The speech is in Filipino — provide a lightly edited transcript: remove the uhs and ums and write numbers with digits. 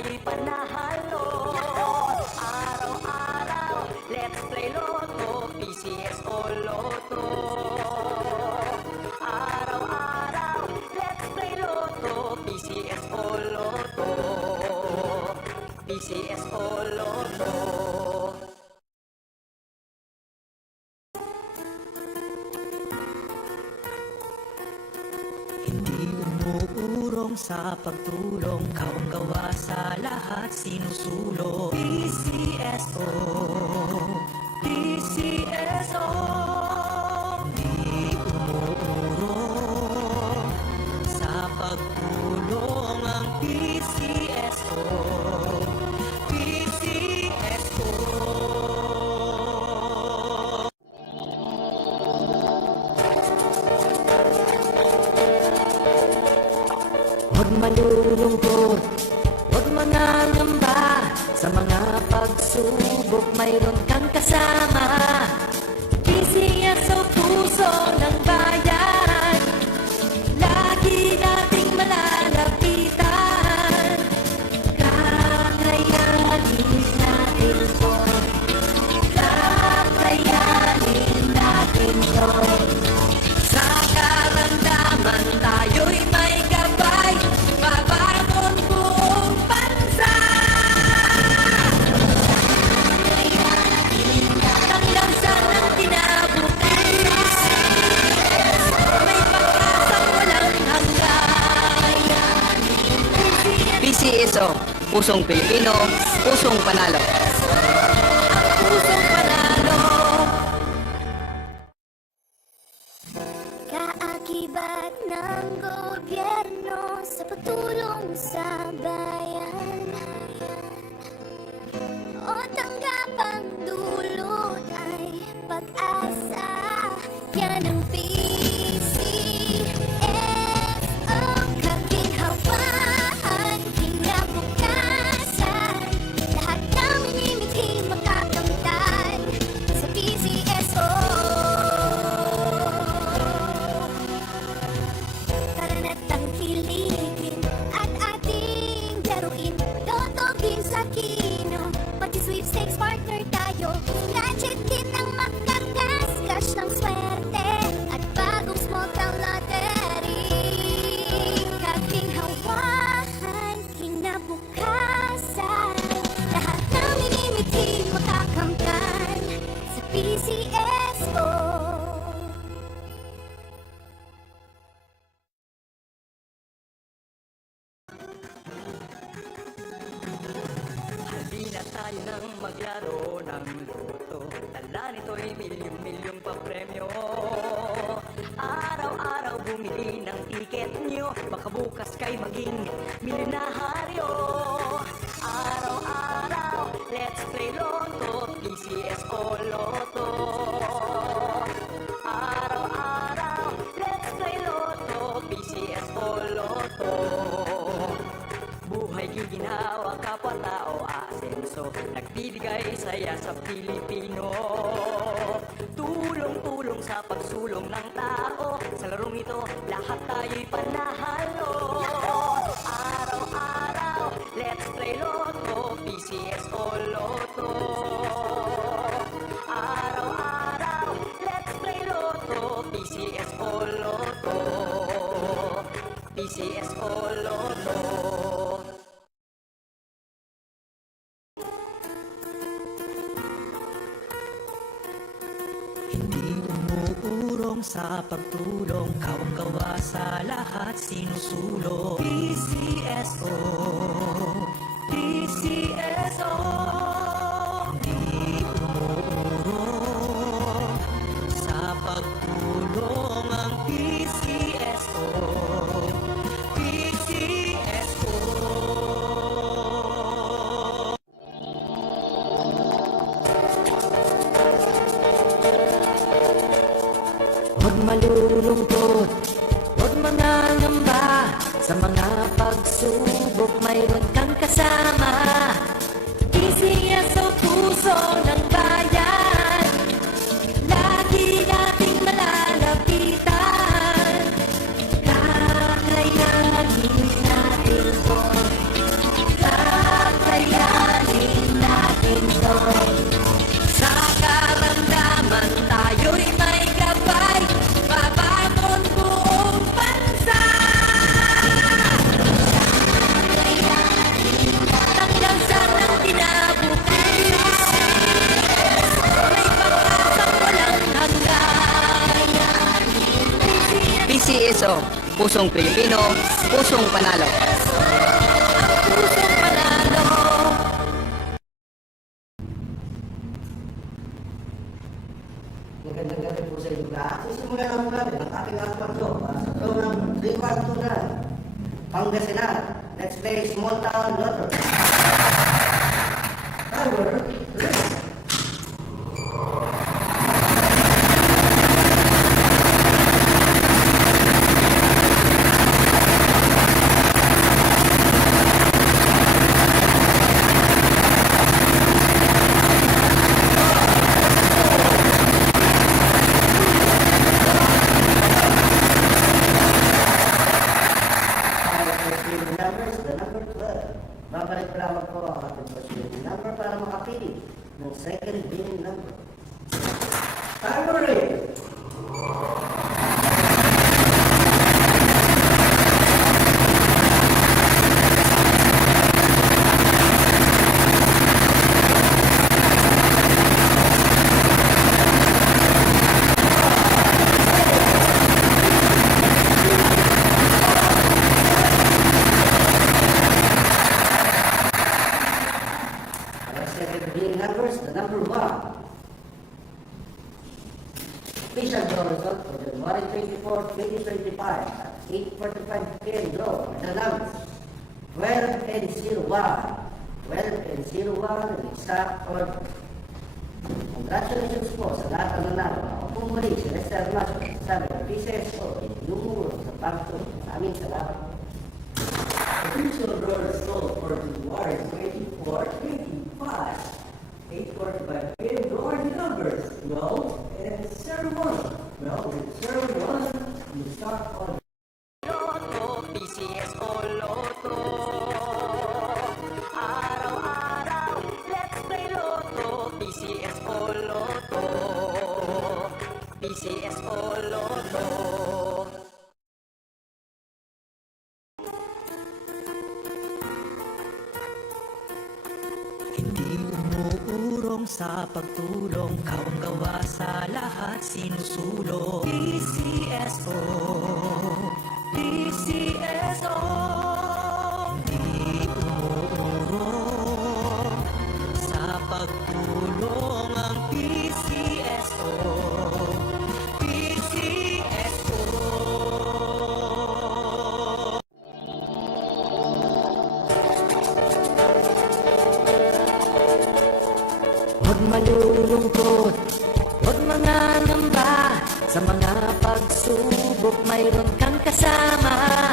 tayo'y panahalo. Araw-araw, let's play Lotto, PCS o Lotto. Araw-araw, let's play Lotto, PCS o Lotto. PCS o Lotto. Hindi umuurong sa pagtulong, kawang gawa sa lahat sinusulong. PCSO, PCSO. Hindi umuurong sa pagtulong ang PCSO, PCSO. Huwag malulungkot, huwag mangangamba, sa mga pagsubok mayroon kang kasama. PCS o puso ng bayan, lagi nating malalapitan. Kakayanin natin to, kakayanin natin to. Sa karamdaman tayo'y may gabay, babangon buong bansa. Tanglansan ng kinabukasan, may pag-asang walang hanggan. PCSO, pusong Pilipino, pusong panalo. Pusong panalo. Kaakibat ng gobyerno sa pagtulong sa bayan, o tanggapang dulot ay pag-asa. Yan ang PCSO, kaginhawaan, kinabukasan. Lahat ng minimiting makakamtan sa PCSO. Tara na't tangkilikin at ating laruin. Totogin sa kino, mag-sweepstakes partner tayo. Gadget din ang makakas, cash ng swerte at bagong small town lottery. Kaginhawahan, kinabukasan. Lahat ng minimiting makakamtan sa PCSO. Halina tayo nang maglaro ng Lotto. Dala nito'y milyong-milyong papremyo. Araw-araw bumili ng tiket nyo, baka bukas kay maging milyonaryo. Araw-araw, let's play Lotto, PCS o Lotto. Araw-araw, let's play Lotto, PCS o Lotto. Buhay giginawa, kapwa-tao asenso, nagbibigay saya sa Pilipino. Tulong-tulong sa pagsulong ng tao, sa larong ito lahat tayo'y panahalo. Araw-araw, let's play Lotto, PCS o Lotto. Araw-araw, let's play Lotto, PCS o Lotto. PCS o Lotto. Hindi umuurong sa pagtulong, kawang gawa sa lahat sinusulong. PCSO, PCSO. Hindi umuurong sa pagtulong ang PCSO, PCSO. Huwag malulungkot, huwag mangangamba, sa mga pagsubok mayroon kang kasama. PCS o puso ng bayan, lagi nating malalapitan. Kakayanin natin to, kakayanin pusong Pilipino, pusong panalo. Pusong panalo. Magandang gabi po sa inyo lahat. Sisimula lang po namin ang ating apat to. Sa program 3-1-2 Pangasinan. Let's play small town lottery. Power, let's numbers, the number 12. Babalik lamang po ang ating possibility number para makapili ng second winning number. Timer ready. Our second winning numbers, the number 1. Official draw result for January 24, 2025 at 8:45 p.m. draw are the numbers 12 and 01. 12 and 01 in exact order. Congratulations po sa lahat ng nanalo. Ako po muli si Lester Maso, sabi ng PCSO, inumuro sa pagto. Maraming salamat. Official draw result for January 24, 2025. 8:45 p.m. draw are the numbers 12 and 01. Well, with 01, you start on Loto, PCS o Loto. Araw-araw, let's play Loto, PCS o Loto. PCS o Loto. Hindi umuurong sa pagtulong, kawang-gawa sa lahat sinusulong. PCSO, PCSO. Hindi umuurong sa pagtulong ang PCSO, PCSO. Huwag malulungkot, huwag mangangamba. Sa mga pagsubok mayroon kang kasama.